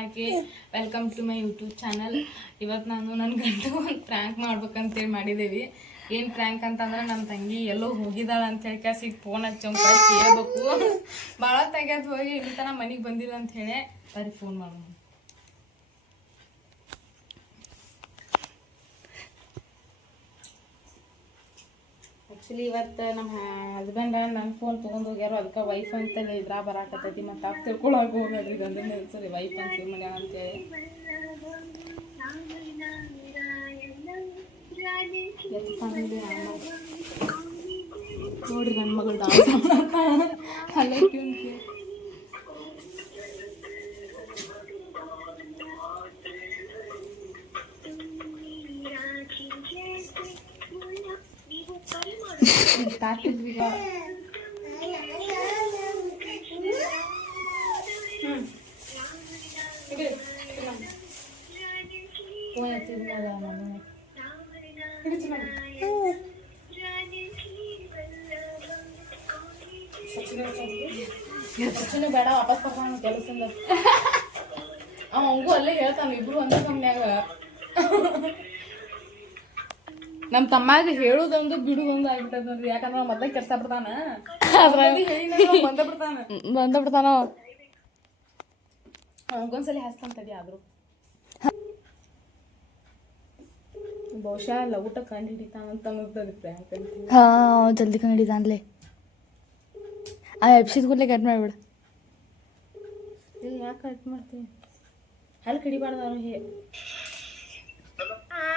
Hockey welcome to my YouTube channel. ಇವತ್ತು ನಾನು ನನ್ನ ಗಂಟು ಒಂದು ಪ್ರ್ಯಾಂಕ್ ಮಾಡ್ಬೇಕಂತೇಳಿ ಮಾಡಿದ್ದೇವೆ. ಏನು ಪ್ರ್ಯಾಂಕ್ ಅಂತಂದ್ರೆ ನಮ್ಮ ತಂಗಿ ಎಲ್ಲೋ ಹೋಗಿದ್ದಾಳೆ ಅಂತ ಹೇಳಿ ಕಾಸಿಗೆ ಫೋನ್ ಹಚ್ಚಂಕ ಕೇಳಬೇಕು. ಭಾಳ ತೆಗ್ಯದ ಹೋಗಿ ಇಲ್ಲಿ ತನಕ ಮನೆಗೆ ಬಂದಿಲ್ಲ ಅಂತ ಹೇಳಿ ಬರೀ ಫೋನ್ ಮಾಡೋಣ. ಆ್ಯಕ್ಚುಲಿ ಇವತ್ತು ನಮ್ಮ ಹಸ್ಬೆಂಡ್ ನನ್ನ ಫೋನ್ ತೊಗೊಂಡು ಹೋಗ್ಯಾರೋ, ಅದಕ್ಕೆ ವೈಫ್ ಅಂತೇಳಿ ಇದ್ರಾ ಬರಾಕತ್ತೈತಿ. ಮತ್ತು ಆಗ ತಿಳ್ಕೊಳಕ್ಕೆ ಹೋಗ್ಬೇಡ್ರಿ ಗಂಡನ ಸರಿ ವೈಫ್ ಅಂತ ಸೇವ್ ಮಾಡ್ಯಾನ ಅಂತೇಳಿ. ನೋಡ್ರಿ ನನ್ನ ಮಗಳು ಡಾನ್ಸ್ ಅಲ್ಲ ಟ್ಯೂನ್ಗೆ. ತಾಕಿದ್ವಿ ಫೋನ್ ಹಚ್ಚಿದ್ನಲ್ಲ ನಾನು ಸಚಿನ ಬೇಡ ವಾಪಸ್ ಬರ್ತಾನ ಕೆಲಸದಿಂದ. ಅವಂಗೂ ಅಲ್ಲೇ ಹೇಳ್ತಾನ, ಇಬ್ರು ಒಂದೇ ಕಂಪ್ನ್ಯಾಗ. ನಮ್ಮ ತಮ್ಮಾಗ ಹೇಳುದೊಂದು ಬಿಡುದೊಂದು ಆಗ್ಬಿಟ್ಟದ ನೋಡ್ರಿ. ಯಾಕಂದ್ರೆ ಮೊದ್ಲ ಕೆಲಸ ಬಿಡ್ತಾನ, ಬಂದ ಬಿಡ್ತಾನ. ಅವಗೊಂದ್ಸಲಿ ಹಸ್ತಾನ ತಡಿ. ಆದ್ರು ಬಹುಶಃ ಲಗುಟ ಕಂಡು ಹಿಡಿತಾನಂತ ಅನ್ನೋದು ಪ್ರ್ಯಾಂಕ್ ಅಂತ. ಹಾ ಜಲ್ದಿ ಕಂಡು ಹಿಡಿತಾನ್ಲೆ. ಆ ಎಬ್ಸಿದ ಕೂಡಲೇ ಕಟ್ ಮಾಡಿಬಿಡು. ಯಾಕೆ ಕಟ್ ಮಾಡ್ತೀನಿ? ಅಲ್ಲಿ ಕಡಿಬಾರ್ದು ಅವನು.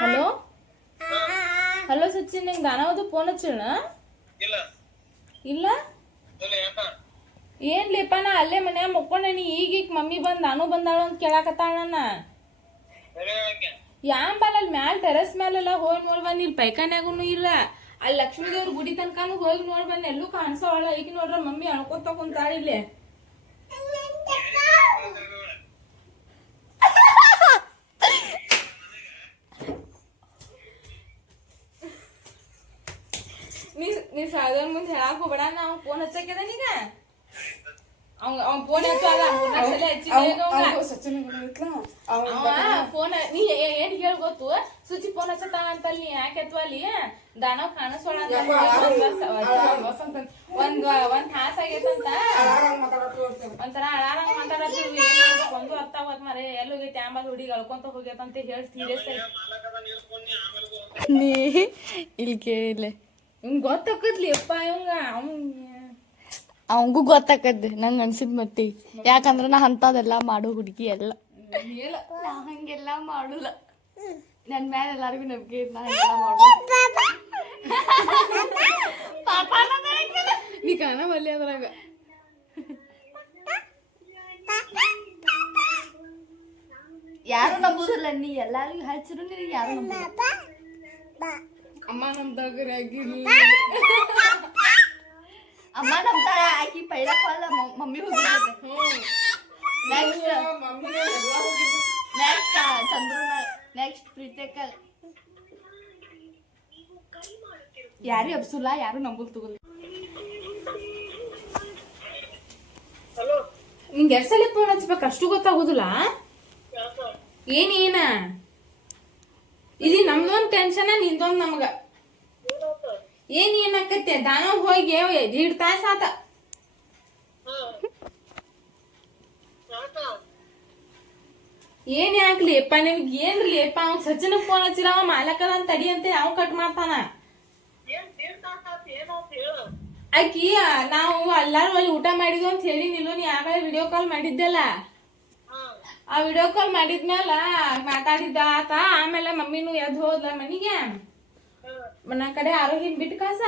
ಹಲೋ ಹಲೋ ಸಚಿನ್, ನಿಂಗೆ ದಾನವದು ಫೋನ್ ಹಚ್ಚಿಣ? ಇಲ್ಲ ಏನ್ಲಿಪ್ಪ, ನಾ ಅಲ್ಲೇ ಮನ್ಯಾಗ ಮುಕ್ಕೊಂಡೇನಿ. ಈಗೀಗ ಮಮ್ಮಿ ಬಂದು ನಾನು ಬಂದಾಳು ಅಂತ ಕೇಳಾಕತ್ತಾಳ. ನನ್ನ ಯಾಂಬಲ್ಲ ಅಲ್ಲಿ ಮ್ಯಾಲ ಟೆರೆಸ್ ಮ್ಯಾಲೆಲ್ಲ ಹೋಗಿ ನೋಡಿ ಬನ್ನಿ. ಇಲ್ಲಿ ಪೈಖಾನ್ಯಾಗೂ ಇಲ್ಲ, ಅಲ್ಲಿ ಲಕ್ಷ್ಮೀ ದೇವ್ರ ಗುಡಿ ತನಕನೂ ಹೋಗಿ ನೋಡಿ ಬನ್ನಿ. ಎಲ್ಲೂ ಕಾಣಿಸೋವಳ. ಈಗ ನೋಡ್ರ ಮಮ್ಮಿ ಅಣ್ಕೋತ ಕುಂತಾಳ ಇಲ್ಲೇ. ನೀ ಸಾಧಾರಣ ಮುಂದೆ ಹೇಳಕ್ ಹೋಗ್ಬೇಡ. ನಾವು ಫೋನ್ ಹಚ್ಚಕ್ಯದ ನೀಗ. ಅವ್ನ ಫೋನ್ ಹಚ್ಚಲ್ಲ, ಫೋನ್ ನೀ ಏನ್ ಹೇಳ ಗೊತ್ತು? ಸುಚಿ ಫೋನ್ ಹಚ್ಚತಾಳ ಅಂತ. ನೀ ಯಾಕೆ ಎತ್ತುವಲ್ಲಿ ದಾನವ್ ಕಾಣಿಸೋಳ ಅಂತ ಒಂದ್ ತಾಸ ಆಗೈತಂತ. ಒಂಥರ ಅಳಾರಂಗ ಮಾತಾಡತ್ತೀವಿ. ಏನ್ ಮಾಡ್ಬೇಕು ಒಂದು ಅರ್ಥ ಆಗತ್ ಮರೆ. ಎಲ್ಲಿ ಹೋಗೈತಿ ಆಂಬಲ್ ಹುಡುಗಿ ಅಳ್ಕೊಂತ ಹೋಗೈತಂತ ಹೇಳಿ ಸೀರಿಯಸ್ ಆಗಿ ನೀ ಇಲ್ಲಿ ಕೇಳಿಲ್ಲ. ಹಿಂಗ್ ಗೊತ್ತಾಕತ್ಲಿ ಅಪ್ಪ ಇವಂಗ. ಅವಂಗೂ ಗೊತ್ತಾಕದ್ದೆ ನಂಗೆ ಅನ್ಸಿದ್ ಮತ್ತೆ. ಯಾಕಂದ್ರೆ ನಾ ಅಂತದೆಲ್ಲ ಮಾಡೋ ಹುಡುಗಿ ಎಲ್ಲ. ನಾ ಹಂಗೆಲ್ಲ ಮಾಡಲ್ಲ. ನನ್ನ ಮ್ಯಾಲ ಎಲ್ಲಾರಿಗೂ ನಂಬಿಕೆ ಇತ್ತು. ನಾ ಹಂಗೆಲ್ಲ ಮಾಡೋದು. ನೀ ಕಾಣವಲ್ಲಿ ಅದ್ರಾಗ. ಯಾರು ನಂಬುದಿಲ್ಲ. ನೀ ಎಲ್ಲಾರಿಗೂ ಹಚ್ಚಿರು, ನಿನಗೆ ಯಾರು ನಂಬುದಿಲ್ಲ. ಅಮ್ಮ ನಮ್ದಾಗ್ರಿ ಅಮ್ಮ ನಂಬ್ತಾರ. ಆಕಿ ಪೈಲಾ ಕಾಲ ಮಮ್ಮಿ ಹೋಗಿರ್ತೈತೆ. ನೆಕ್ಸ್ಟ್ ಚಂದ್ರನ, ನೆಕ್ಸ್ಟ್ ಪ್ರೀತೇಕಲ್. ಯಾರು ಎಬ್ಸುಲ್ಲ, ಯಾರು ನಂಬುಲ್ ತಗೋಲ್ಲ. ನಿಂಗೆ ಎಷ್ಟು ಸಲ ಫೋನ್ ಹಚ್ಬೇಕು ಅಷ್ಟು ಗೊತ್ತಾಗೋದಿಲ್ಲ. ಏನ ಇಲ್ಲಿ ನಮ್ದೊಂದು ಟೆನ್ಷನ್, ನಿಂದೊಂದು ನಮ್ಗ. ಏನಾಕತ್ತೆ? ದಾನ ಹೋಗಿ 1.5 ತಾಸ ಆತ. ಏನ್ ಯಾಕ್ಲಿ ಅಪ್ಪ ನಿಮ್ಗೆ? ಏನ್ರಿ ಅಪ್ಪ? ಅವ್ನ ಸಚಿನ್ ಫೋನ್ ಹಚ್ಚಿರ, ಅವ ಮಾಲಕದ ಅಂತ ತಡಿ ಅಂತ ಅವ್ ಕಟ್ ಮಾಡ್ತಾನ. ಆಕಿ ನಾವು ಎಲ್ಲಾರು ಅಲ್ಲಿ ಊಟ ಮಾಡಿದ್ವಿ ಅಂತ ಹೇಳಿ ನಿಲ್ಲು. ನೀ ಆಗ ವಿಡಿಯೋ ಕಾಲ್ ಮಾಡಿದ್ದೆಲ್ಲ. ಆ ವಿಡಿಯೋ ಕಾಲ್ ಮಾಡಿದ್ಮೇಲ ಮಾತಾಡಿದ್ದ ಆತ. ಆಮೇಲೆ ಮಮ್ಮಿನೂ ಎದ್ದು ಹೋದ್ಲ ಮನಿಗೆ. ನನ್ನ ಕಡೆ ಆರೋಗ್ಯನ್ ಬಿಟ್ಟು ಕಾಸ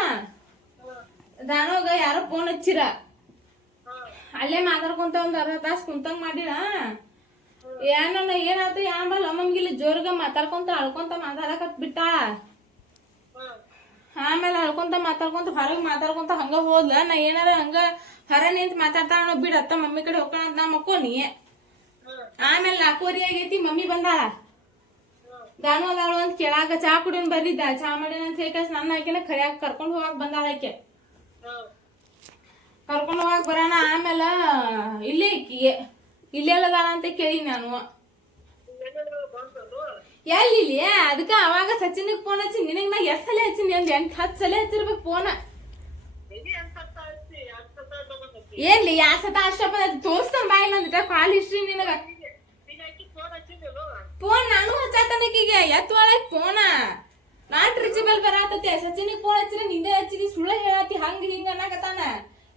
ದಾನೋಗ ಯಾರೋ ಫೋನ್ ಹಚ್ಚಿರ. ಅಲ್ಲೇ ಮಾತಾಡ್ಕೊಂತ ಒಂದ್ ಅರ್ಧ ತಾಸ ಕುಂತಂಗ್ ಮಾಡಿರ. ಏನಾತ ಯಾಂಬಲ್ ಅಮ್ಮಗಿಲ್ಲ ಜೋರ್ಗ ಮಾತಾಡ್ಕೊಂತ ಅಳ್ಕೊಂತ ಮಾತಾಡಕತ್ ಬಿಟ್ಟಾಳ. ಆಮೇಲೆ ಅಳ್ಕೊಂತ ಮಾತಾಡ್ಕೊಂತ ಹೊರಗೆ ಮಾತಾಡ್ಕೊಂತ ಹಂಗ ಹೋದ್ಲ. ನಾ ಏನಾರ ಹಂಗ ಹೊರ ನಿಂತ ಮಾತಾಡ್ತಾಳ ಬಿಡತ್ತ ಮಮ್ಮಿ ಕಡೆ ಹೋಗೋಣ ಅಂತ ನಾ ಮಕ್ಕೋನಿ. ಆಮೇಲೆ 4:15 ಆಗೈತಿ, ಮಮ್ಮಿ ಬಂದಾಳ. ದಾನು ಅದಾಳು ಅಂತ ಕೇಳಾಕ ಚಾ ಕುಡಿಯೋನ್ ಬರ್ರಿದ್ದ. ಚಾ ಮಾಡ್ಯಾನ ಅಂತ ಹೇಳಿ ನನ್ನ ಹಾಕಿನ ಕರಿಯಾಕ ಕರ್ಕೊಂಡ್ ಹೋಗಾಕ್ ಬಂದಾಳ ಆಕೆ. ಕರ್ಕೊಂಡ್ ಹೋಗಾಕ್ ಬರೋಣ. ಆಮೇಲೆ ಇಲ್ಲೇ ಇಲ್ಲೆಲ್ಲದಾನ ಅಂತ ಕೇಳಿ ನಾನು ಎಲ್ಲಿ ಇಲ್ಲಿ ಅದಕ್ಕ ಅವಾಗ ಸಚಿನ್ಗ್ ಫೋನ್ ಹಚ್ಚಿ ನಿನಗ್ ನಾ ಎಷ್ಟ್ ಸಲ ಹಚ್ಚಿನಿ ಒಂದ್ 8-10 ಸಲ ಹಚ್ಚಿರ್ಬೇಕು ಫೋನ್ ಏನ್ಲಿ ಯಾ ಸತ ಅಷ್ಟಪ್ಪ ತೋರ್ಸ್ತಾನ ಬಾಯಿ ನಂದಿಟ ಕಾಲ್ ಹಿಸ್ಟ್ರಿ ನಿನಗ ಫೋನ್ ನಾನು ಹಚ್ಚಾತನಕೀಗೆ ಎತ್ ಒಳಗ್ ಫೋನ ನಾಟ್ ರಿಚಬಲ್ ಬರಾತತೆ ಸಚಿನಿಗ್ ಫೋನ್ ಹಚ್ಚಿರ ನಿಂದೆ ಹಚ್ಚಿದಿ ಸುಳ್ಳ ಹೇಳತಿ ಹಂಗ ಹಿಂಗ ಅನ್ನಕತ್ತಾನ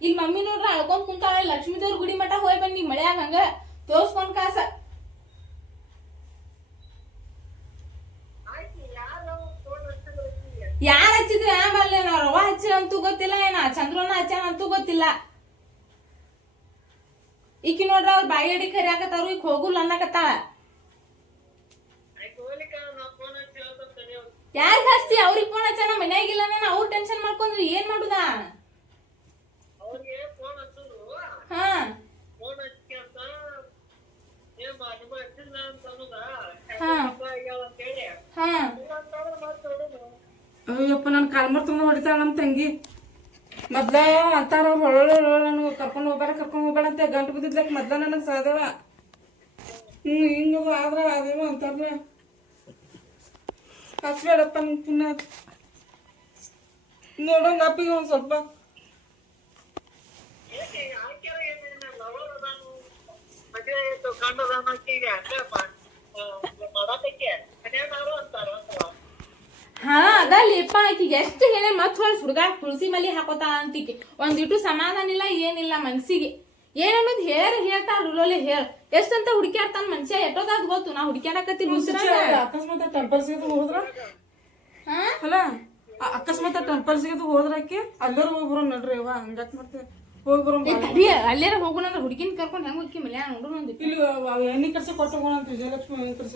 ಇಲ್ಲಿ ಮಮ್ಮಿ ನೋಡ್ರ ಅಳ್ಕೊಂಡ್ ಕುಂತಾಳ ಲಕ್ಷ್ಮೀದೇವ್ರ ಗುಡಿ ಮಠ ಹೋಗಿ ಬನ್ನಿ ಮಳ್ಯಾಗ ಹಂಗ ತೋರ್ಸ್ಕೊಂಡ್ ಕಾಸ ಯಾರ ಹಚ್ಚಿದ್ರೆ ಆಮೇಲೆ ನಾವ್ ರವ ಹಚ್ಚಿ ಅಂತೂ ಗೊತ್ತಿಲ್ಲ ಏನ ಚಂದ್ರನ ಹಚ್ಚಾನ ಅಂತೂ ಗೊತ್ತಿಲ್ಲ ಈಕಿ ನೋಡ್ರ ಅವ್ರ ಬಾಯಿ ಅಡಿ ಕರಿಯಾಕತ್ತಾರು ಈಗ ಹೋಗುಲ್ಲ ಅನ್ನಕತ್ತಾಳ ಯಾರಿಗ ಹಚ್ತಿ ಅವ್ರಿಗೆ ಫೋನ್ ಹಚ್ಚಾನ ಮನ್ಯಾಗಿಲ್ಲ ಅವ್ರ ಟೆನ್ಷನ್ ಮಾಡ್ಕೊಂಡ್ರಿ ಏನ್ ಮಾಡುದ ಹಾ ಅಯ್ಯಪ್ಪ ನನ್ ಕಾಲ್ಮರ್ ತುಂಬ ಹೊಡಿತಾಳ ನಮ್ ತಂಗಿ ಮೊದ್ಲ ಅಂತಾರ ಹೊಳ್ಳೆ ನನಗೆ ಕರ್ಕೊಂಡು ಹೋಗ್ಬೇಡ ಅಂತ ಗಂಟು ಬಿದ್ದಿದ್ಲಕ್ ಮೊದ್ಲ ನನಗೆ ಸಾದವ ಹಿಂಗದು ಆದ್ರ ಅದೇನೋ ಅಂತಾರಲ್ಲ ಹಚ್ಬೇಡಪ್ಪ ನಂಗೆ ಪುಣ್ಯ ನೋಡೋಂಗ ಅಪ್ಪಿಗೆ ಒಂದ್ ಸ್ವಲ್ಪ ಹಾ ಅದಲ್ಲಿಪ್ಪ ಆಕಿಗೆ ಎಷ್ಟು ಹೇಳಿ ಮತ್ ಹೊಳ್ಸ್ ಹುಡುಗ ತುಳಸಿ ಮಲಿ ಹಾಕೋತಾ ಅಂತಿಕೆ ಒಂದಿಟ್ಟು ಸಮಾಧಾನ ಇಲ್ಲ ಏನಿಲ್ಲ ಮನ್ಸಿಗೆ ಏನನ್ನೋದು ಹೇಳ್ತಾರ ರುಲೋಲೆ ಹೇಳ ಎಷ್ಟಂತ ಹುಡುಕ್ಯಾಡ್ತಾನ ಮನುಷ್ಯ ಎಷ್ಟೋದಾದ್ ಗೊತ್ತು ನಾ ಹುಡುಕ್ಯಾಡಕತ್ತಿ ಅಕಸ್ಮಾತ್ ಟೆಂಪಲ್ಸ್ಗೆ ಹೋದ್ರ ಅಲ್ಲ ಅಕಸ್ಮಾತ್ ಟೆಂಪಲ್ಸ್ಗೆ ಹೋದ್ರಕ್ಕೆ ಅಲ್ಲರೂ ಹೋಗ್ಬರೋ ನಡ್ರಿ ಅವ್ವ ಹಂಗಾಕ್ ಮಾಡ್ತೇವೆ ಹೋಗ್ಬರೋ ಅಲ್ಲೇರ ಹೋಗೋಣ ಅಂದ್ರೆ ಹುಡುಗಿನ ಕರ್ಕೊಂಡು ಹೆಂಗ್ ಹೋಗಿ ಮಲ್ಯ ನೋಡೋಣ ಒಂದಿಟ್ಟು ಇಲ್ಲಿ ಎಣ್ಣೆ ಕರ್ಸ ಕೊಟ್ಟೋಗೋಣ ಅಂತ ವಿಜಯಲಕ್ಷ್ಮಿ ಎಣ್ಣೆ ಕರ್ಸ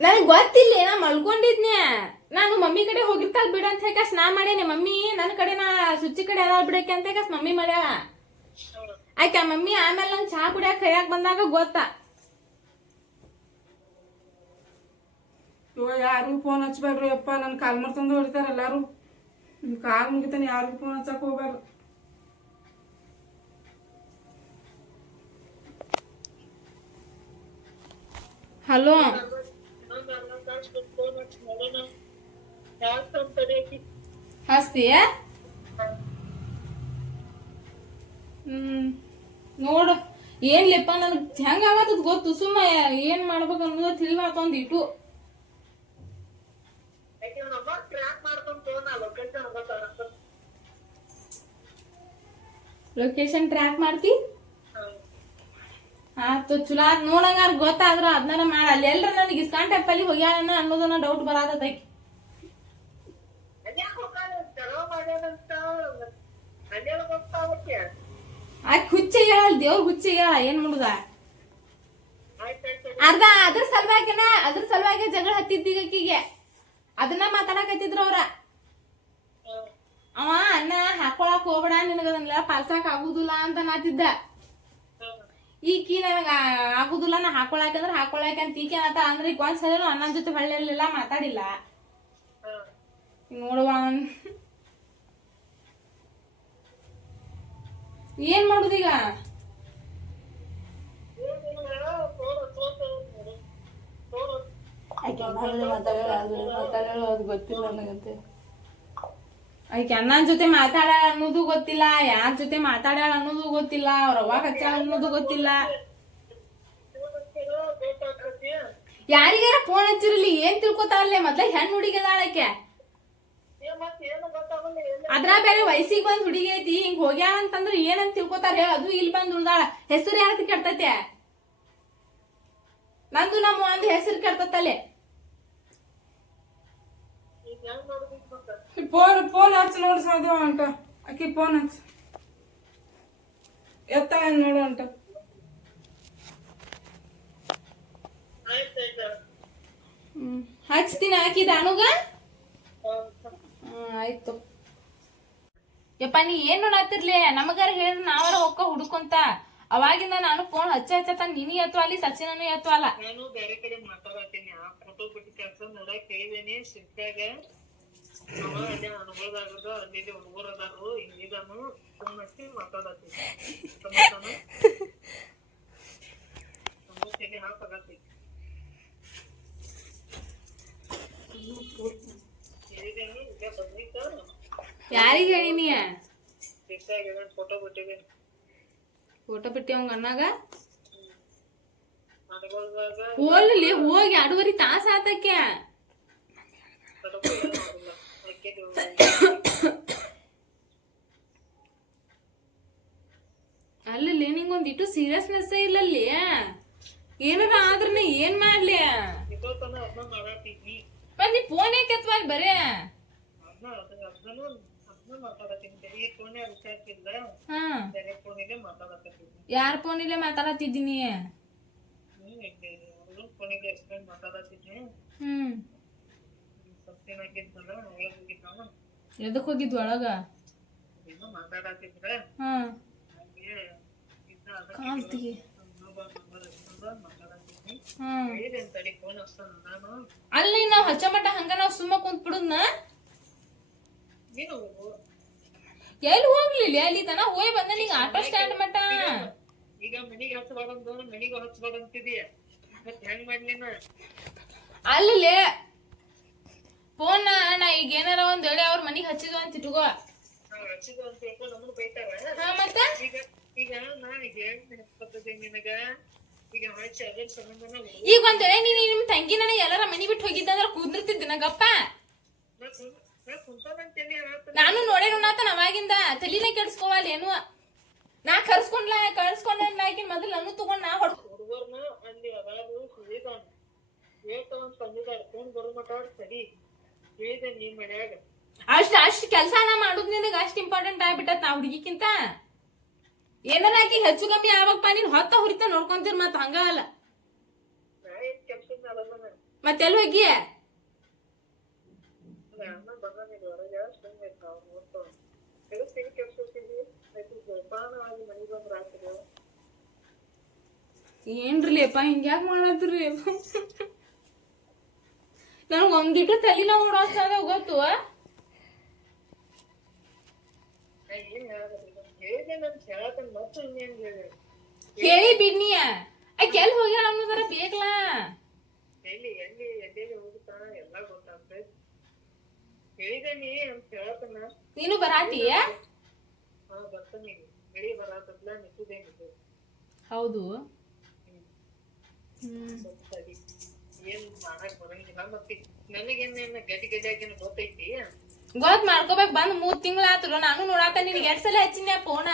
ನನಗ್ ಗೊತ್ತಿಲ್ಲ ನಾ ಮಲ್ಕೊಂಡಿದ್ನೆ ನಾನು ಮಮ್ಮಿ ಕಡೆ ಹೋಗಿರ್ತಾಳ ಬಿಡ ಅಂತ ಹೇಳಿ ನಾ ಮಾಡೇನೆ ಮಮ್ಮಿ ನನ್ನ ಕಡೆ ನಾ ಸುಚ್ಚಿ ಕಡೆ ಅದ ಬಿಡಕ್ಕೆ ಅಂತ ಮಮ್ಮಿ ಮಾಡ್ಯಾಳ ಆಯ್ತಾ ಮಮ್ಮಿ ಆಮೇಲೆ ನಂಗೆ ಚಹಾ ಕುಡಿಯಾಕ ಕೈಯಾಗ ಬಂದಾಗ ಗೊತ್ತಾ ಇವ ಯಾರಿಗೂ ಫೋನ್ ಹಚ್ಬೇಡ್ರಿ ಅಪ್ಪ ನನ್ ಕಾಲ್ ಮಾಡ್ತಂದು ಹೊಡಿತಾರ ಎಲ್ಲಾರು ಕಾಲ್ ಮುಗಿತಾನೆ ಯಾರಿಗೂ ಫೋನ್ ಹಚ್ಚಕ್ ಹೋಗ್ಬಾರ್ದು ಹಲೋ ಹಸ್ತೀಯ ನೋಡು ಏನ್ಲಿಪ್ಪ ನನ್ಗ್ ಹೆಂಗ ಆಗತ್ತದ ಗೊತ್ತು ಸುಮ್ಮ ಏನ್ ಮಾಡ್ಬೇಕು ಅನ್ನೋದು ತಿಳಿವಾತ ಒಂದಿಟ್ಟು ಲೊಕೇಶನ್ ಟ್ರ್ಯಾಕ್ ಮಾಡ್ತಿ ಆತು ಚಲೋ ಆತ್ ನೋಡಂಗಾರ ಗೊತ್ತಾದ್ರ ಅದನ್ನ ಮಾಡ ಅಲ್ಲಿ ಎಲ್ರ ನನಗೆ ಇಸ್ಕಾನ್ ಟೆಂಪಲ್ ಹೋಗ್ಯಾಳ ಅನ್ನೋದನ್ನ ಡೌಟ್ ಬರಾತೈತಿ ಆಯ್ತು ಹುಚ್ಚ ಹೇಳ ದೇವ್ರ ಹುಚ್ಚ ಹೇಳ ಏನ್ ಮಾಡುದ ಅದ್ರ ಸಲುವಾಗಿ ಜಗಳ ಹತ್ತಿದ್ದೀಗ ಆಕಿಗೆ ಅದನ್ನ ಮಾತಾಡಕತ್ತಿದ್ರು ಅವ್ರ ಅವ ಅನ್ನ ಹಾಕೊಳಕ್ ಹೋಗ್ಬೇಡ ನಿನಗದನ್ನೆಲ್ಲ ಪಾಲ್ಸಾಕ್ ಆಗುದಿಲ್ಲ ಅಂತ ನಾತಿದ್ದ ಈಕಿ ನನಗ ಆಗುದಿಲ್ಲ ನಾ ಹಾಕೊಳಕಂದ್ರ ಹಾಕೊಳಕ ಅಂತ ಈಕೆ ಆತ ಅಂದ್ರೆ ಈಗ ಒಂದ್ಸಲ ಅಣ್ಣನ ಜೊತೆ ಹೊಳ್ಳೆಲ್ಲ ಮಾತಾಡಿಲ್ಲ ನೋಡುವ ಏನ್ ಮಾಡುದೀಗ ಗೊತ್ತಿಲ್ಲ ನನಗಂತೆ ಆಕೆ ಅಣ್ಣನ ಜೊತೆ ಮಾತಾಡ್ಯಾಳ ಅನ್ನೋದು ಗೊತ್ತಿಲ್ಲ ಯಾರ ಜೊತೆ ಮಾತಾಡ್ಯಾಳ ಅನ್ನೋದು ಗೊತ್ತಿಲ್ಲ ಅವ್ರ ಅವಾಗ ಹಚ್ಚಾಳ ಅನ್ನೋದು ಗೊತ್ತಿಲ್ಲ ಯಾರಿಗಾರ ಫೋನ್ ಹಚ್ಚಿರ್ಲಿ ಏನ್ ತಿಳ್ಕೊತಾರಲ್ಲೇ ಮೊದ್ಲ ಹೆಣ್ ಹುಡುಗಿ ಅದಾಳಕ್ಕೆ ಅದ್ರ ಬೇರೆ ವಯಸ್ಸಿಗೆ ಬಂದ್ ಹುಡುಗಿ ಐತಿ ಹಿಂಗ್ ಹೋಗ್ಯಾಳ ಅಂತಂದ್ರ ಏನಂತ ತಿಳ್ಕೊತಾರ ಹೇಳ ಅದು ಇಲ್ಲಿ ಬಂದ್ ಉಳ್ದಾಳ ಹೆಸರು ಯಾರತಿ ಕೆಡ್ತೈತೆ ನಂದು ನಮ್ಮ ಒಂದು ಹೆಸರು ಕೆಡ್ತತ್ತಲ್ಲೇ ಫೋನ್ ಹಚ್ಚ ನೋಡ್ರಿ ಸಾಧ್ಯವ ಅಂಟ ಆಕಿ ಫೋನ್ ಹಚ್ಚ ಎತ್ತ ನೋಡು ಅಂಟ ಹಚ್ತೀನಿ ಹಾಕಿದ ಅನುಗ ಆಯ್ತು ಯಪ್ಪ ನೀ ಏನ್ ನೋಡತ್ತಿರ್ಲಿ ನಮಗಾರ ಹೇಳಿದ್ರ ನಾವಾರ ಹೊಕ್ಕ ಹುಡುಕೊಂತ ಅವಾಗಿಂದ ನಾನು ಫೋನ್ ಹಚ್ಚ ನೀನು ಎತ್ತುವಲ್ಲಿ ಸಚಿನನು ಎತ್ತುವಲ್ಲ ನಾನು ಬೇರೆ ಕಡೆ ಮಾತಾಡತ್ತೀನಿ ಆ ಫೋಟೋ ಬಿಟ್ಟು ಕೆಲಸ ನೋಡಕ್ ಹೇಳಿದೇನಿ ಸಿಕ್ಕಾಗ ಅವ ಅಲ್ಲೇ ಅನುಭವದಾಗದು ಅಲ್ಲಿ ಹುಡುಗರು ಅದಾರು ಹಿಂಗಿದಾನು ಫೋನ್ ಹಚ್ಚಿ ಮಾತಾಡತ್ತಿ ತಲೆ ಹಾಕಾಗತ್ತಿ ಹೇಳಿದೇನು ಈಗ ಬಂದಿತ್ತ ಯಾರಿಗೆ ಹೇಳಿನಿ ಫಿಕ್ಸಾಗಿ ಫೋಟೋ ಬಿಟ್ಟಿದ್ದೇನೆ ಫೋಟೋ ಬಿಟ್ಟಿ ಅವಂಗ ಅಣ್ಣಾಗ ಅನುಭವದಾಗ ಹೋಗ್ಲಿ ಹೋಗಿ 2.5 ತಾಸ ಆತಕ್ಕೆ ಅಲ್ಲಲ್ಲಿ ನಿಂಗೊಂದ್ ಇಟ್ಟು ಸೀರಿಯಸ್ನೆಸ್ ಇಲ್ಲಲ್ಲಿ ಏನಾರ ಆದ್ರನ ಏನ್ ಮಾಡ್ಲಿ ಇದೊತ್ತನ ಅದನ್ನ ಮಾಡಾತಿದ್ನಿ ಬಂದಿ ಫೋನ್ ಯಾಕೆತ್ವಾ ಬರೇ ಅದನ್ನ ಮಾತಾಡತ್ತೀನಿ ಈ ಫೋನ್ ವಿಚಾರಿಸಿಲ್ಲ ಹಾ ಬೇರೆ ಫೋನಿಗೆ ಮಾತಾಡತ್ತೀನಿ ಯಾರ ಫೋನಿಲೆ ಮಾತಾಡತ್ತಿದ್ದೀನಿ ಫೋನಿಗೆ ಎಕ್ಸ್ಪ್ಲೇನ್ ಮಾತಾಡತ್ತಿದ್ನಿ ಸಬ್ಸ್ಕ್ರೈಬ್ ಆಗಿದ್ನಲ್ಲ ಒಳಗೆ ಹೋಗಿದ್ದಾನ ಎದಕ್ ಹೋಗಿದ್ ಒಳಗ ಏನೋ ಮಾತಾಡತ್ತಿದ್ರ ಹಾ ಹಾಗೆ ಕಾಲ್ತಿಗೆ ಮಾತಾಡತ್ತಿದ್ನಿ ಹ್ಮ್ ಹೇಳಿದೆ ಅಂತಡಿ ಫೋನ್ ಹಚ್ತಾನ ನಾನು ಅಲ್ಲಿ ನಾವ್ ಹಚ್ಚ ಮಟ್ಟ ಹಂಗ ನಾವ್ ಸುಮ್ಮ ಕುಂತ್ ಬಿಡುದ್ನ ನೀನು ಎಲ್ಲಿ ಹೋಗ್ಲಿಲ್ಲ ಅಲ್ಲಿ ತನ ಹೋಗಿ ಬಂದ ನೀಗ ಆಟೋ ಸ್ಟ್ಯಾಂಡ್ ಮಟ್ಟ ಈಗ ಮನಿಗೆ ಹಚ್ಚಬಾರ್ದು ಮನಿಗೂ ಹಚ್ಚಬಾರ್ದಂತಿದೀಯ ಮತ್ ಹೆಂಗ್ ಮಾಡ್ಲಿನ ಅಲ್ಲೇ ಫೋನ್ ನಾ ಈಗ ಏನಾರ ಒಂದ್ ಹೇಳಿ ಅವ್ರ ಮನಿಗ್ ಹಚ್ಚಿದ್ವು ಅಂತ ಇಟ್ಕೋ ಹಚ್ಚಿದ ಅಂತ ಹೇಳ್ಕೊಂಡು ನಮ್ಮನ್ನು ಬೈತಾರ ಹಾ ಮತ್ತ ಈಗ ಈಗ ನಾನೀಗ ಹೇಳ್ತದೆ ನಿನಗ ಈಗ ಹಚ್ಚಿ ಅದ್ರ ಸಂಬಂಧನ ಈಗ ಒಂದ್ ವೇಳೆ ನೀನ್ ನಿಮ್ ತಂಗಿ ನನಗೆ ಎಲ್ಲಾರ ಮನಿ ಬಿಟ್ಟು ಹೋಗಿದ್ದ ಅಂದ್ರ ಕುಂದಿರ್ತಿದ್ದೆ ಗಪ್ಪ ನಾ ಕುಂತಾನಂತೇಳಿ ನಾನು ನೋಡೇನು ನಾತನ ಅವಾಗಿಂದ ತಲಿನೇ ಕೆಡ್ಸ್ಕೋವಲ್ಲ ಏನು ನಾ ಕಳ್ಸ್ಕೊಂಡ್ಲಾಕಿನ್ ಮೊದಲು ನಾನು ತಗೊಂಡ್ ನಾ ಹೊಡ್ ಹುಡುಗರ್ನ ಅಲ್ಲಿ ಅದಾರು ಹೇಳಿದಾನ ಹೇಳ್ತಾವಂತ ತಂದಿದಾರ ಫೋನ್ ಬರೋ ಮಟ ಸರಿ ಹೇಳಿದೆ ನಿಮ್ ಮನ್ಯಾಗ ಅಷ್ಟ್ ಕೆಲ್ಸ ನಾ ಮಾಡುದ್ ನಿನಗ ಅಷ್ಟ್ ಇಂಪಾರ್ಟೆಂಟ್ ಆಗ್ಬಿಟ್ಟತ್ ನಾ ಹುಡುಗಿಕ್ಕಿಂತ ಏನಾರ ಆಕಿ ಹೆಚ್ಚು ಕಮ್ಮಿ ಯಾವಾಗಪ್ಪ ನೀನ್ ಹೊತ್ತ ಹುರಿತ ನೋಡ್ಕೊಂತೀರ್ ಮತ್ ಹಂಗ ಅಲ್ಲ ನಾ ಏನ್ ಕೆಲ್ಸದ ಅಲ್ಲ ಮತ್ತೆಲ್ ಹೋಗಿ ಅಣ್ಣ ಬಂದಾನಿಲ್ಲ ಹೊರಗೆ ಸುಮ್ಮನೆ ನಾವು ನೋಡ್ತಾವ ಕೆಲಸ ಕೆಲ್ಸಕ್ಕಿದ್ವಿ ಆಯ್ತು ಜೋಪಾನ ಆಗಿ ಮನೆಗೆ ಬಂದ್ ರಾತ್ರಿ ಏನ್ರಿಲಿಯಪ್ಪ ಹಿಂಗ್ಯಾಕ್ ಮಾಡತ್ರಿ ನನಗ್ ಒಂದಿಟ್ಟು ತಲಿನ ಓಡಾಡ್ತದ ಗೊತ್ತು ಏನ್ ಹೇಳಿದೆ ನನ್ ಹೇಳತನ ಮತ್ತು ಇನ್ನೇನ್ ಹೇಳಿ ಹೇಳಿ ಬಿಡ್ನಿಯ ಆಕೆ ಎಲ್ಲಿ ಹೋಗ್ಯಾಳ ಅನ್ನೋದರ ಬೇಕಲ್ಲ ಎಲ್ಲಿ ಹೋಗುತ್ತಾ ಎಲ್ಲಾ ಗೊತ್ತಾಗ್ತದೆ ಹೇಳಿದೆ ನೀ ಅಂತ ಹೇಳತನ ನೀನು ಬರಾತಿಯ ಹಾ ಬರ್ತಾನೆ ಬೆಳಿ ಬರಾತದ್ಲ ನಿಂತಿದೆ ಹೌದು ಸರಿ ಏನ್ ಮಾಡಕ್ ಬರಂಗಿಲ್ಲ ಮತ್ತೆ ನನಗೇನೇನ್ ಗಡಿ ಹಾಕಿನ ಗೊತ್ತೈತಿ ಗೊತ್ ಮಾಡ್ಕೋಬೇಕ್ ಬಂದ್ 3 ತಿಂಗಳ ಆತಲ್ಲ ನಾನು ನೋಡಾತ ನಿನ್ಗೆ 2 ಸಲ ಹಚ್ಚಿನ ಫೋನ್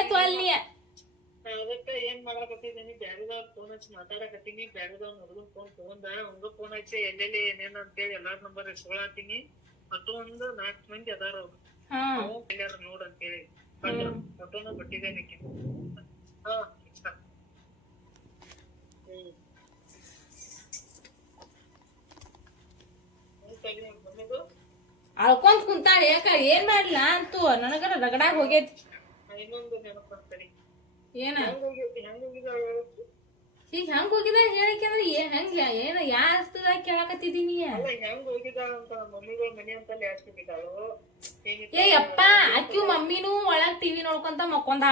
ಎತ್ತು ಅಲ್ಲಿ ಅದಕ್ಕ ಏನ್ ಮಾಡಾಕತ್ತಿದ್ದೀನಿ ಬ್ಯಾರೆದವ್ರ ಫೋನ್ ಹಚ್ಚಿ ಮಾತಾಡಕತ್ತೀನಿ ಬ್ಯಾರೆದವ್ರ ಹುಡುಗನ್ ಫೋನ್ ತಗೊಂಡ ಅವಂಗ ಫೋನ್ ಹಚ್ಚಿ ಎಲ್ಲೆಲ್ಲಿ ಏನೇನ್ ಅಂತೇಳಿ ಎಲ್ಲಾರ ನಂಬರ್ ಇಸ್ಕೊಳತ್ತೀನಿ ಮತ್ತು ಒಂದು 4 ಮಂದಿ ಅದಾರ ಅವ್ರು ಅವು ಎಲ್ಲಾರ ನೋಡ್ ಅಂತೇಳಿ ಫೋಟೋನ ಕೊಟ್ಟಿದ್ದೇನೆ ಹಾ ಅಳ್ಕೊಂತ ಕುಂತಾಳ ಯಾಕ ಏನ್ ಮಾಡ್ಲಾ ಅಂತೂ ನನಗರ ರಗಡಾಗ ಹೋಗೈತಿ ಇನ್ನೊಂದು ನೆನಪಂತರಿ ಏನ ಹೆಂಗ ಈಗ ಹೆಂಗ್ ಹೋಗಿದ ಹೇಳಿಕೆಂದ್ರ ಹೆಂಗ ಏನ ಯಾಸ್ತದ ಕೇಳಾಕತ್ತಿದೀನಿ ಅಲ್ಲ ಹೆಂಗ್ ಹೋಗಿದಾಳ ಅಂತ ಮಮ್ಮಿಗಳ ಮನಿ ಅಂತಲ್ಲಿ ಹಾಸ್ಬಿಟ್ಟಿದ್ದಾಳು ಏ ಯಪ್ಪ ಅಕ್ಕಿಯು ಮಮ್ಮಿನೂ ಒಳಗ್ ಟಿವಿ ನೋಡ್ಕೊಂತ ಮಕ್ಕೊಂದ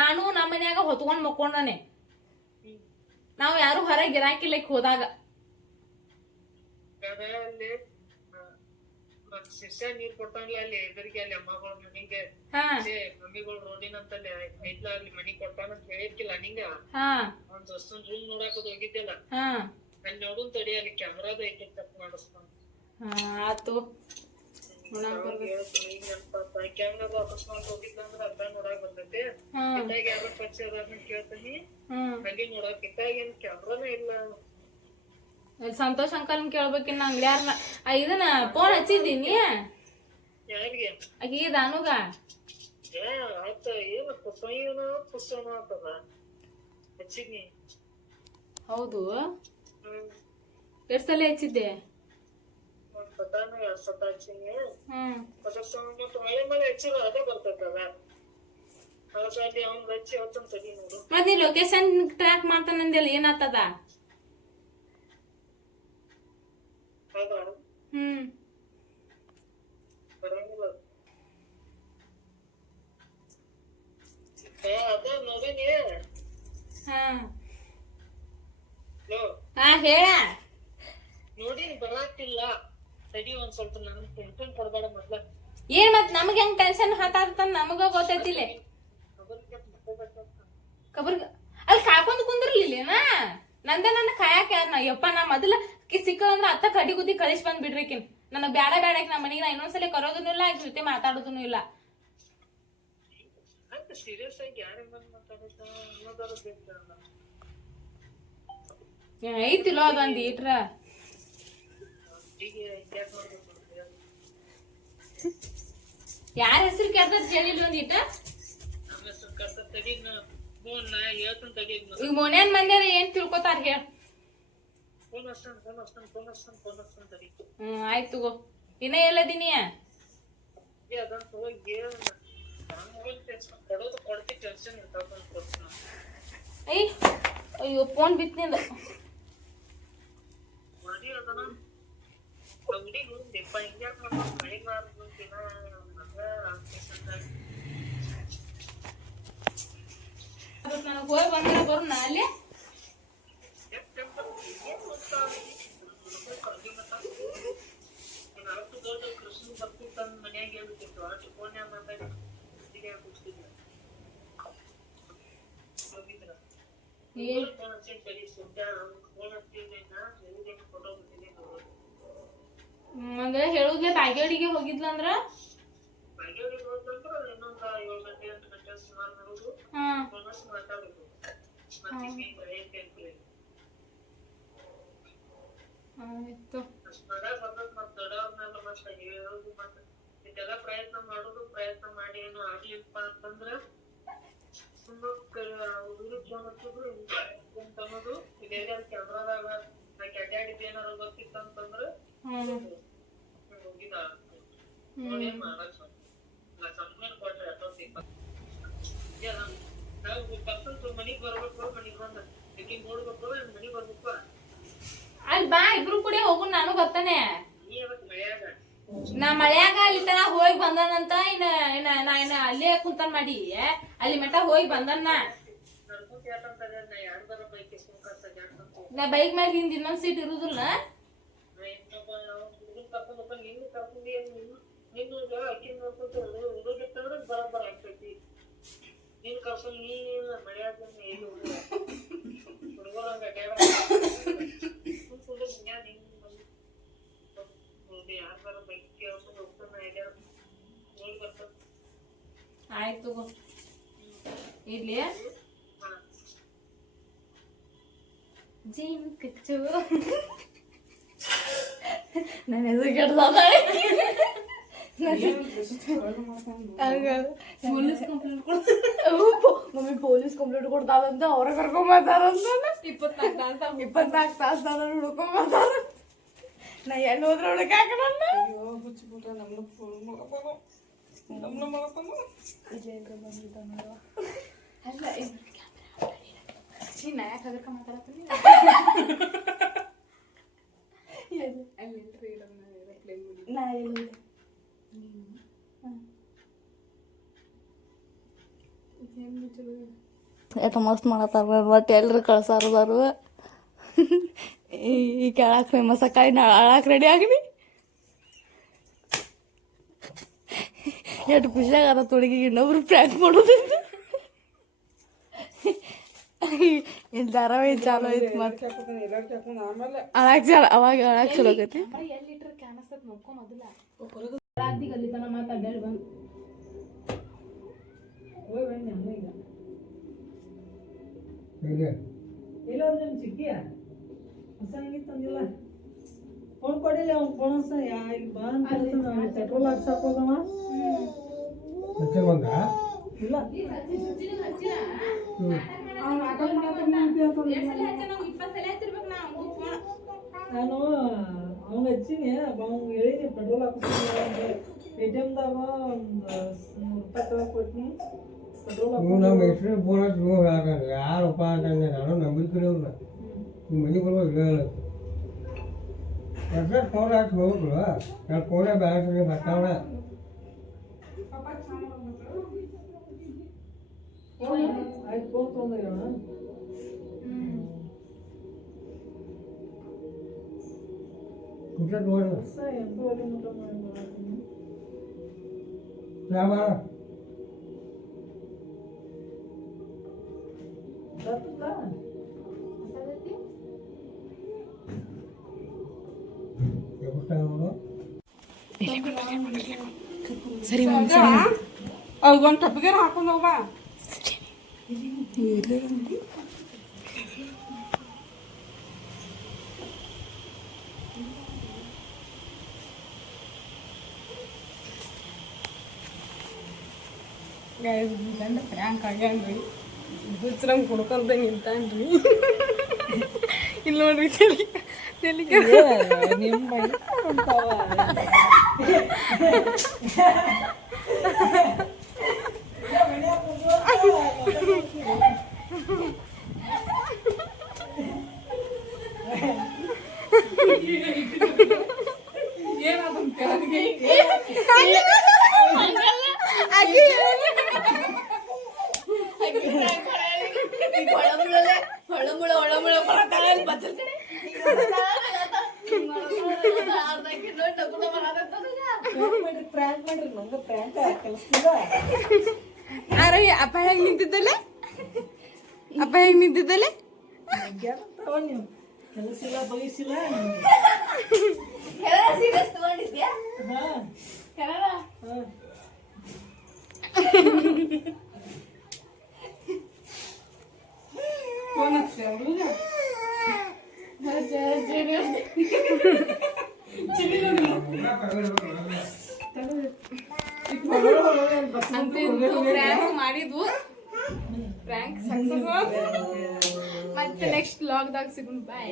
ನಾನು ನಮ್ಮ ಮನ್ಯಾಗ ಹೊತ್ಕೊಂಡ್ ಮಕ್ಕೊಂಡನೆ ನಾವ್ ಯಾರು ಹೊರಗೆ ಗಿರಾಕಿಲ್ಲಕ್ ಹೋದಾಗ ಅಲ್ಲಿ ಶಿಷ್ಯ ನೀರ್ ಕೊಟ್ಟಂಗ್ಲ ಅಲ್ಲಿ ಎದುರಿಗೆ ಅಲ್ಲಿ ಅಮ್ಮಗಳ ಮನಿಗೆ ಮಮ್ಮಿಗಳು ರೋಡಿನಂತಲ್ಲಿ ಐತ್ಲ ಅಲ್ಲಿ ಮನಿ ಕೊಟ್ಟಾನಂತ ಹೇಳಿರ್ಕಿಲ್ಲ ನಿಂಗ ಒಂದ್ ದೋಸ್ತನ್ ರೂಮ್ ನೋಡಾಕ ಹೋಗಿದ್ದೆಲ್ಲ ಅಲ್ಲಿ ನೋಡುನ್ ತಡಿ ಅಲ್ಲಿ ಕ್ಯಾಮ್ರಾದ ಐತಿ ಕಟ್ ಮಾಡಿಸ್ತಾನ ಆತು ಕ್ಯಾಮ್ರಾದ ಅಕಸ್ಮಾತ್ ಹೋಗಿದ್ದಂದ್ರ ಅರ್ಧ ನೋಡಾಕ್ ಬರ್ತೈತಿ ಇತ್ತಾಗ ಯಾರ ಪರಿಚಯ ಅದಾರ ಕೇಳ್ತೀನಿ ಅಲ್ಲಿ ನೋಡಾಕ್ ಇತ್ತಾಗ ಏನ್ ಕ್ಯಾಮ್ರಾನೇ ಇಲ್ಲ ಸಂತೋಷ್ ಅಂಕಲ್ ಕೇಳ್ಬೇಕಿನ್ನ ಅಂಗಡಿಯಾರ್ನ ಇದನ್ನ ಫೋನ್ ಹಚ್ಚಿದ್ದೀನಿ ಯಾರಿಗೆ ಆಕಿ ದಾನುಗ ಆತ ಏನು ಪುಸ್ತಕ ಆಗ್ತದ ಹಚ್ಚಿದ್ನಿ ಹೌದು ಎಷ್ಟ್ ಸಲ ಹಚ್ಚಿದ್ದೆ ಒಂದ್ ಸತಾನು 2 ಸತ ಹಚ್ಚಿನಿ ಅದಕ್ಕೆ ಮಳೆ ಮೇಲೆ ಹೆಚ್ಚಿರ ಅದೇ ಬರ್ತೈತದ ಹಾಗಾಗಿ ಅವ್ನ್ ಹಚ್ಚಿ ಅವತ್ತೊಂದ್ ತಡಿ ನೋಡು ಮತ್ ನೀ ಲೊಕೇಶನ್ ಟ್ರ್ಯಾಕ್ ಮಾಡ್ತಾನಂದೆಲ್ಲ ಏನಾಗ್ತದ ಹೌದಾ ಬರಂಗಿಲ್ಲ ಅದ ನೋಡಿನಿ ಹಾ ಹಲೋ ಹಾ ಹೇಳ ನೋಡಿನಿ ಬರಾತಿಲ್ಲ ತಡಿ ಒಂದ್ ಸ್ವಲ್ಪ ನನ್ ಟೆನ್ಷನ್ ಕೊಡ್ಬೇಡ ಮೊದ್ಲ ಏನ್ ಮತ್ ನಮಗ್ ಹೆಂಗ್ ಟೆನ್ಷನ್ ಹತ್ತಾತ ನಮಗ ಗೊತ್ತೈತಿಲ್ಲ ಕಬರ್ ಅಲ್ಲಿ ಕಾಕೊಂಡ್ ಕುಂದ್ರಲಿಲ್ಲ ನನ್ನ ಕಾಯಕ ಯಾರ ಯಪ್ಪ ನಾ ಮೊದಲ ಸಿಕ್ಕಂದ್ರ ಅತ್ತ ಕಡಿ ಗುದ್ದಿ ಕಳಿಸ್ ಬಂದ್ ಬಿಡ್ರಿಕಿನ್ ನನಗ್ ಬ್ಯಾಡ ಬ್ಯಾಡ ನಮ್ಮ ಮನಿಗೆ ನಾ ಇನ್ನೊಂದ್ಸಲ ಕರೋದನ್ನು ಇಲ್ಲ ಆಕಿ ಜೊತೆ ಮಾತಾಡೋದನ್ನು ಇಲ್ಲ ಅಂತ ಸೀರಿಯಸ್ ಆಗಿ ಯಾರ ಮಾತಾಡ್ತಾ ಅನ್ನೋದಾರ ಬೇಕಲ್ಲ ಐತಿಲೋ ಅದೊಂದ್ ಈಟ್ರ ಈಗ ಯಾಕೆ ಮಾಡ್ಬೇಕು ಯಾರ ಹೆಸರು ಕೇಳ್ತಾರ ಹೇಳಿಲ್ಲ ಒಂದ್ ಈಟ ನಮ್ಮ ಹೆಸರು ಕರ್ತ ತಡಿ ಫೋನ್ ನಾ ಹೇಳ್ತಾನ ತಡಿ ಈಗ ಮೊನ್ಯಾನ್ ಮಂದ್ಯಾರ ಏನ್ ತಿಳ್ಕೊತಾರ ಹೇಳ ಫೋನ್ ಹಚ್ತಾನ ತಡಿ ಆಯ್ತು ತಗೋ ಇನ್ನ ಎಲ್ಲದೀನಿ ಅದಂತ ಹೋಗಿ ಕೊಡೋದು ಕೊಡ್ತಿ ಟೆನ್ಷನ್ ಇರ್ತಾವ ಕೊಡ್ತೀನಿ ಐ ಅಯ್ಯೋ ಫೋನ್ ಬಿತ್ನಿಂದ ಮಾಡಿ ಅದನ್ನ ಹುಡುಗಿ ಹುಡುಗಪ್ಪ ಹಿಂಗ್ಯಾಕ ಮಾಡ್ಕೊಂಡು ಮಳೆ ಮಾರ್ದು ದಿನ ನನಗ್ ಹೋಗಿ ಬಂದ್ರ ಬರೋಣ ಅಲ್ಲಿ ಕೃಷ್ಣ ಬರ್ತಿತ್ತಂದ್ ಮನ್ಯಾಗ ಹೇಳ್ಬಿಟ್ಟಿತ್ತು ಅಷ್ಟು ಫೋನ್ಯಾಗ ಮಾತಾಡಿ ಕೂಡ್ತಿದ್ದ ಹೋಗಿದ್ರ ಫೋನ್ ಹಚ್ಚಿನ ತಡಿ ಸುದ್ದ ಫೋನ್ ಹಚ್ಚಿದ್ದೆ ಫೋಟೋ ಬಿಟ್ಟಿದ್ದೆ ಅಂದ್ರೆ ಹೇಳುದ್ಲೆ ಬಾಗೇವಾಡಿಗೆ ಹೋಗಿದ್ಲಂದ್ರ ಬಾಗೇವಾಡಿಗೆ ಹೋದಂದ್ರ ಇನ್ನೊಂದ್ 7 ಗಂಟೆ 8 ಗಂಟೆ ಸುಮಾರು ಬರೋದು ಫೋನಸ್ ಮಾತಾಡೋದು ಮತ್ತೆ ಆಯ್ತು ಇದೆಲ್ಲ ಪ್ರಯತ್ನ ಮಾಡೋದು ಪ್ರಯತ್ನ ಮಾಡಿ ಏನು ಆಗ್ಲಿಪ್ಪ ಅಂತಂದ್ರ ಹುಡುಗರು ಫೋನ್ ಹಚ್ಚಿದ್ರು ಅನ್ನೋದು ಇದೆಲ್ಲ ಕ್ಯಾಮ್ರಾದಾಗ ಅಡ್ಡಾಡಿದ್ ಏನಾರು ಗೊತ್ತಿತ್ತು ಅಂತಂದ್ರ ಹೋಗಿದ ನೋಡೇನ್ ಮಾಡಕ್ ಕಂಪ್ಲೇಂಟ್ ಕೊಟ್ರೆ ನಾವು ಪರ್ಸನ್ ಮನಿಗ್ ಬರ್ಬೇಕು ಮನಿಗ್ ಬಂದ ಬೇಕಿಂಗ್ ನೋಡ್ಬೇಕು ಮನಿಗ್ ಬರ್ಬೇಕು ಅಲ್ಲಿ ಬಾ ಇಬ್ರು ಕೂಡ ಹೋಗುನ್ ನಾನು ಬರ್ತಾನೆ ನೀ ಅವತ್ ಮಳ್ಯಾಗ ನಾ ಮಳ್ಯಾಗ ಅಲ್ಲಿ ತನ ಹೋಗಿ ಬಂದನಂತ ನಾ ಅಲ್ಲೇ ಕುಂತನ್ ಮಾಡಿ ಅಲ್ಲಿ ಮಟ ಹೋಗಿ ಬಂದನ್ನ ನಡ್ಕೊಂತ ಯಾಕಂತ ನಾ ಯಾರ್ದಾರ ಬೈಕ್ ನಾ ಬೈಕ್ ಮ್ಯಾಗ ಹಿಂದ್ ಇನ್ನೊಂದ್ ಸೀಟ್ ಇರುದಿಲ್ಲ ಹುಡುಗನ್ ಕರ್ಕೊಂಡ್ ನಿನ್ನ ಕರ್ಕೊಂಡಿ ನಿನ್ನ ಅಕ್ಕಿ ನೋಡ್ಕೊಂತ ಹುಡುಗಿತ್ತಂದ್ರ ಬರಬ್ಬರ ಆಗ್ತೈತಿ ನೀನ್ ಕರ್ಕೊಂಡ್ ನೀನ್ ಮಳ್ಯಾಗ ಎಲ್ಲಿ ಹುಡುಗರಂಗ ಯಾರ್ದಾರ ಬೈಕ್ ಕೇಳ್ಕೊಂಡು ಹೋಗ್ತಾನ ನೋಡಿ ಬರ್ತಾನ ಆಯ್ತು ಇರ್ಲಿ ಜೀನ್ ಕಿಚ್ಚು ನನ್ನ ಹೆಸರು ಕೆಡ್ದ ಮಮ್ಮಿ ಪೊಲೀಸ್ ಕಂಪ್ಲೇಂಟ್ ಕೊಡ್ತಾರಂತ ಅವ್ರ ಕರ್ಕೊಂಬರ್ತಾರಂತ 24 ತಾಸು ಹುಡ್ಕೊಂಬರ್ತಾರ ನಾ ಎಲ್ಲಿ ಹೋದ್ರೆ ಹುಡುಕಾಕ ನನ್ನ ಅಯ್ಯೋ ಹುಚ್ಚಿಬಿಟ್ಟ ನಮ್ನ ಫೋನ್ ಮಾಡತಾನು ಅಲ್ಲ ನಾ ಯಾಕೆ ಅದಕ್ಕ ಮಾತಾಡತ್ತೀನಿ ನಾ ಎಲ್ಲಿ ಎಷ್ಟ ಮಸ್ತ್ ಮಾಡತ್ತಾರ ಒಟ್ಟು ಎಲ್ರು ಕಳ್ಸಾರದಾರು ಈ ಕೇಳಾಕ್ ಫೇಮಸ್ ಅಕ್ಕಾಯಿ ನಾ ಆಳಾಕ್ ರೆಡಿ ಆಗಿನಿ ಎಷ್ಟು ಖುಷಿಯಾಗದ ತೊಡಗಿ ಇನ್ನೊಬ್ರು ಪ್ರ್ಯಾಂಕ್ ಮಾಡೋದ್ರಿಂದ ಇಲ್ಲಿ ಧಾರಾವಾಹಿ ಚಾಲು ಐತಿ ಮತ್ತೆ ಆಮೇಲೆ ಅಳಾಕ್ ಚಾಲ ಅವಾಗ ಅಳಾಕ್ ಚಲೋ ಆಗೈತಿ ಎಲ್ಲಿಟ್ರ ಕಾಣಿಸ್ತದ ನೋಡ್ಕೊ ಮೊದಲ ರಾತ್ರಿಗೆ ಅಲ್ಲಿ ತನ ಮಾತಾಡಿ ಬಂದು ಹೋಗಿ ಬನ್ನಿ ಅಮ್ಮ ಈಗ ಇಲ್ಲ ನಿಮ್ ಚಿಕ್ಕಿಯ ಹೊಸಂಗಿ ತಂದಿಲ್ಲ ಫೋನ್ ಕೊಡಿಲ್ಲ ಅವ್ನು ಫೋನ್ ಈಗ ಬಂದ್ ಪೆಟ್ರೋಲ್ ಹಾಕ್ಸಕ್ ಹೋಗಮ್ಮ ಇಲ್ಲ ನಾನು ಅವ್ನ ಹಚ್ಚಿನಿ ಅವ್ನು ಹೇಳಿನಿ ಪೆಟ್ರೋಲ್ ಹಾಕಿಸ್ತೀನಿ ATMದಾಗ ಒಂದು 100 ರೂಪಾಯಿ ಕೊಟ್ಟಿನಿ ಪೆಟ್ರೋಲ್ ನಮ್ಮ ಹೆಸರು ಫೋನ್ ಹಚ್ಚಿ ಯಾರಪ್ಪ ಅಂತಂದೆ ನಾನು ನಂಬಿಕೆ ಅವ್ರನ್ನ ನಿಮ್ಮ ಮನೆಗೆ ಬರ್ಬೋದು ಹೇಳೋದು ಫೋನ್ ಹಚ್ಚಿ ಹೋಗ್ರು ನಾನು ಫೋನೇ ಬ್ಯಾಲೆನ್ಸ್ ಬರ್ತಾವಣ कुठल्या डोळ्याला त्या बाळा ಅವ್ಗೊಂದು ಟಪ್ಪಿಗೆ ಹಾಕೊಂಡು ಹೋಗ ಪ್ರ್ಯಾಂಕ್ ಆಗ್ಯಾನ್ರಿ ಹುಚ್ಚರಂಗ್ ಕುಡ್ಕೊಂತ ನಿಂತಾನ್ರಿ ಇಲ್ಲಿ ನೋಡ್ರಿ ಅಪ್ಪ ಹೆಂಗ್ ನಿಂತಿದ್ದಲ್ಲ ಅಪ್ಪ ಹೆಂಗ್ ನಿಂತಿದ್ದಲ್ಲ ಫೋನ್ ಹಚ್ಚಿ ಹುಡುಗ ಪ್ರ್ಯಾಂಕ್ ಮಾಡಿದ್ವು ಪ್ರ್ಯಾಂಕ್ ಸಕ್ಸಸ್ ಮತ್ತೆ ನೆಕ್ಸ್ಟ್ ಲಾಗ್ದಾಗ ಸಿಗೋಣ ಬಾಯ್